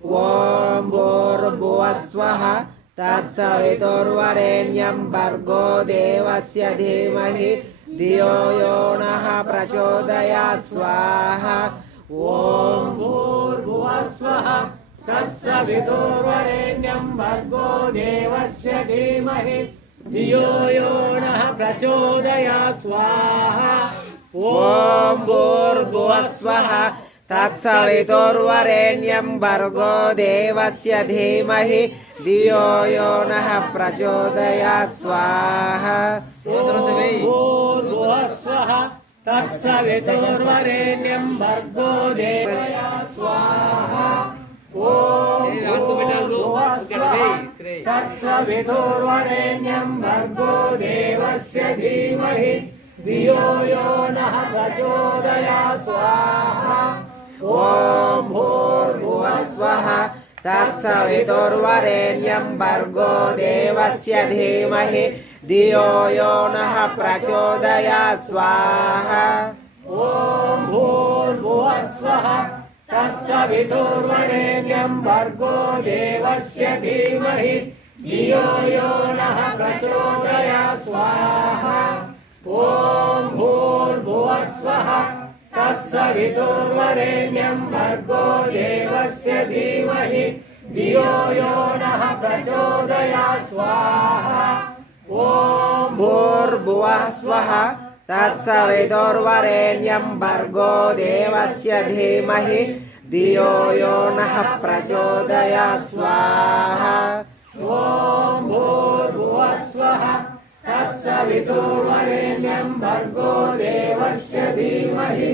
ఓం భూర్భువస్వః తత్సవితుర్వరేణ్యం భర్గో దేవస్య ధీమహి ధియో యో నః ప్రచోదయాత్ స్వాహ ఓం భూర్భువస్వః తత్సవితుర్వరేణ్యం భర్గో దేవస్య ధీమహి ధియో యో నః ప్రచోదయాత్ స్వాహ ఓం భూర్భువస్వః तत्सवितुर्वरेण्यं भर्गो देवस्य धीमहि, धियो यो नः प्रचोदयात् स्वाहा। तत्सवितुर्वरेण्यं भर्गो देवस्य धीमहि, धियो यो नः प्रचोदयात् स्वाहा। ఓం భూర్భువస్వః తత్సవితుర్వరేణ్యం భర్గో దేవస్య ధీమహి ధియో యో నః ప్రచోదయా స్వాహ ఓం భూర్భువస్వః తత్సవితుర్వరేణ్యం భర్గో దేవస్య ధీమహి ధియో యో నః ప్రచోదయా స్వాహ ఓం तत्सवितुर्वरेण्यं भर्गो देवस्य धीमहि धियो यो नः प्रचोदया स्वाहा ॐ भूर्भुवस्वः तत्सवितुर्वरेण्यं भर्गो देवस्य धीमहि धियो यो नः प्रचोदयात् स्वाहा ॐ भूर्भुवः स्वः तत्सवितुर्वरेण्यं भर्गो देवस्य धीमहि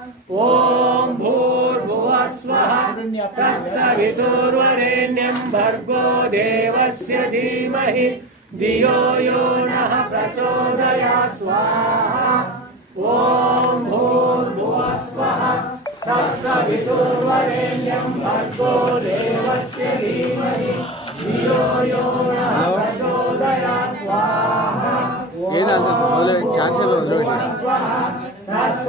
ॐ भूर्भुवः स्वः तत्सवितुर्वरेण्यं भर्गो देवस्य धीमहि धियो यो नः प्रचोदया स्वाहा ॐ भूर्भुवः स्वः तत्सवितुर्वरेण्यं भर्गो देवस्य धीमहि धियो यो नः प्रचोदया स्वाहा ఏంటంటే మొదలు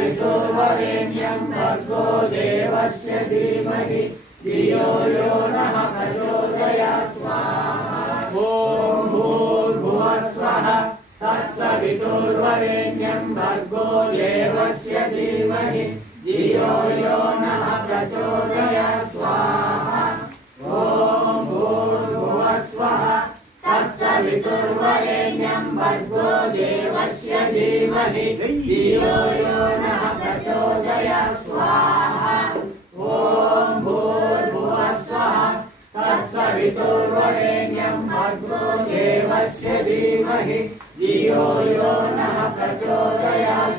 तत्सवितुर्वरेण्यं भर्गो देवस्य धीमहि। धियो यो नः प्रचोदयात् स्वाहा। ॐ भूर्भुवः स्वः तत्सवितुर्वरेण्यं भर्गो देवस्य धीमहि। धियो यो नः प्रचोदयात् स्वाहा। ॐ भूर्भुवः स्वः तत्सवितुर्वरेण्यं भर्गो देवस्य धीमहि। धियो यो नः प्रचोदयात् स्वाहा ॐ भूर्भुवः स्वः तत्सवितुर्वरेण्यं भर्गो देवस्य धीमहि धियो यो नः प्रचोदयात्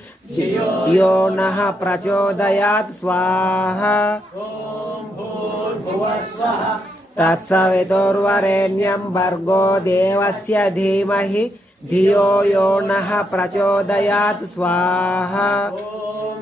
यो नः प्रचोदयात् स्वाहा। तत्सवितुर्वरेण्यं भर्गो देवस्य धीमहि। धियो यो नः प्रचोदयात् स्वाहा। ॐ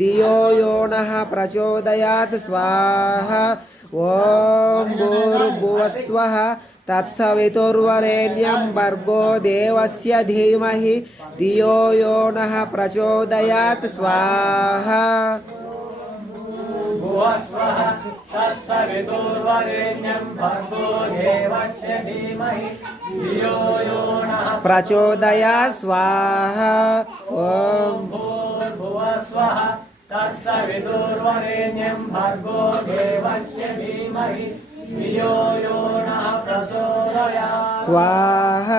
धियो यो नः प्रचोदयात् स्वाहा। ॐ भूर्भुवस्वः तत्सवितुर्वरेण्यं वर्गो देवस्य धीमहि। धियो यो नः प्रचोदयात् स्वाहा। प्रचोदयात् स्वाहा। ॐ तत्सवितुर्वरेण्यं भर्गो देवस्य धीमहि धियो यो नः प्रचोदयात् స్వాహ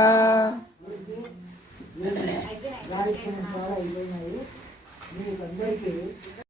కార్యక్రమం